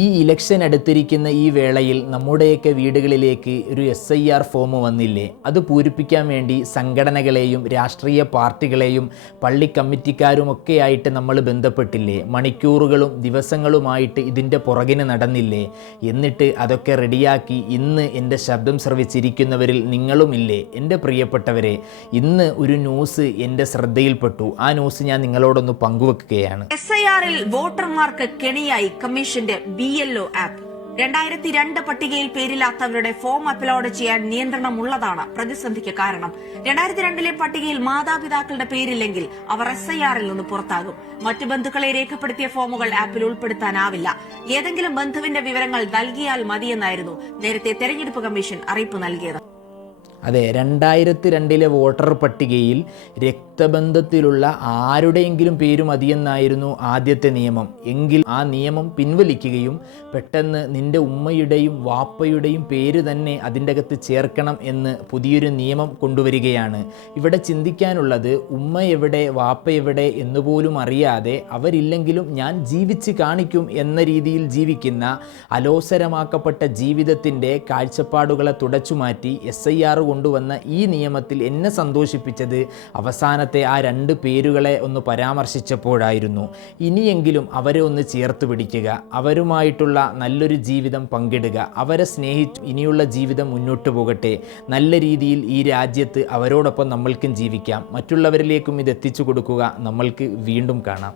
ഈ ഇലക്ഷൻ അടുത്തിരിക്കുന്ന ഈ വേളയിൽ നമ്മുടെയൊക്കെ വീടുകളിലേക്ക് ഒരു എസ് ഐ ആർ ഫോം വന്നില്ലേ? അത് പൂരിപ്പിക്കാൻ വേണ്ടി സംഘടനകളെയും രാഷ്ട്രീയ പാർട്ടികളെയും പള്ളി കമ്മിറ്റിക്കാരുമൊക്കെ ആയിട്ട് നമ്മൾ ബന്ധപ്പെട്ടില്ലേ? മണിക്കൂറുകളും ദിവസങ്ങളുമായിട്ട് ഇതിന്റെ പുറകിന് നടന്നില്ലേ? എന്നിട്ട് അതൊക്കെ റെഡിയാക്കി ഇന്ന് എന്റെ ശബ്ദം ശ്രവിച്ചിരിക്കുന്നവരിൽ നിങ്ങളുമില്ലേ എന്റെ പ്രിയപ്പെട്ടവരെ ഇന്ന് ഒരു ന്യൂസ് എന്റെ ശ്രദ്ധയിൽപ്പെട്ടു. ആ ന്യൂസ് ഞാൻ നിങ്ങളോടൊന്ന് പങ്കുവെക്കുകയാണ്. എസ് ഐ ആറിൽ വോട്ടർമാർക്ക് കെണിയായി കമ്മീഷന്റെ എൽ ഒ ആപ്പ്. രണ്ടായിരത്തി രണ്ട് പട്ടികയിൽ പേരില്ലാത്തവരുടെ ഫോം അപ്ലോഡ് ചെയ്യാൻ നിയന്ത്രണമുള്ളതാണ് പ്രതിസന്ധിക്ക് കാരണം. രണ്ടായിരത്തി രണ്ടിലെ പട്ടികയിൽ മാതാപിതാക്കളുടെ പേരില്ലെങ്കിൽ അവർ എസ് ഐ ആറിൽ നിന്ന് പുറത്താകും. മറ്റു ബന്ധുക്കളെ രേഖപ്പെടുത്തിയ ഫോമുകൾ ആപ്പിൽ ഉൾപ്പെടുത്താനാവില്ല. ഏതെങ്കിലും ബന്ധുവിന്റെ വിവരങ്ങൾ നൽകിയാൽ മതിയെന്നായിരുന്നു നേരത്തെ തെരഞ്ഞെടുപ്പ് കമ്മീഷൻ അറിയിപ്പ് നൽകിയത്. അതെ രണ്ടായിരത്തി രണ്ടിലെ വോട്ടർ പട്ടികയിൽ രക്തബന്ധത്തിലുള്ള ആരുടെയെങ്കിലും പേര് മതിയെന്നായിരുന്നു ആദ്യത്തെ നിയമം. എങ്കിൽ ആ നിയമം പിൻവലിക്കുകയും പെട്ടെന്ന് നിന്റെ ഉമ്മയുടെയും വാപ്പയുടെയും പേര് തന്നെ അതിന്റെ അകത്ത് ചേർക്കണം എന്ന് പുതിയൊരു നിയമം കൊണ്ടുവരികയാണ്. ഇവിടെ ചിന്തിക്കാനുള്ളത് ഉമ്മ എവിടെ വാപ്പ എവിടെ എന്നുപോലും അറിയാതെ അവരില്ലെങ്കിലും ഞാൻ ജീവിച്ച് കാണിക്കും എന്ന രീതിയിൽ ജീവിക്കുന്ന അലോസരമാക്കപ്പെട്ട ജീവിതത്തിന്റെ കാഴ്ചപ്പാടുകളെ തുടച്ചുമാറ്റി എസ് ഐ ആർ കൊണ്ടുവന്ന ഈ നിയമത്തിൽ എന്നെ സന്തോഷിപ്പിച്ചത് അവസാനത്തെ ആ രണ്ട് പേരുകളെ ഒന്ന് പരാമർശിച്ചപ്പോഴായിരുന്നു. ഇനിയെങ്കിലും അവരെ ഒന്ന് ചേർത്ത് പിടിക്കുക അവരുമായിട്ടുള്ള നല്ലൊരു ജീവിതം പങ്കിടുക അവരെ സ്നേഹിച്ചു ഇനിയുള്ള ജീവിതം മുന്നോട്ട് പോകട്ടെ. നല്ല രീതിയിൽ ഈ രാജ്യത്ത് അവരോടൊപ്പം നമ്മൾക്കും ജീവിക്കാം. മറ്റുള്ളവരിലേക്കും ഇത് എത്തിച്ചു കൊടുക്കുക നമ്മൾക്ക് വീണ്ടും കാണാം.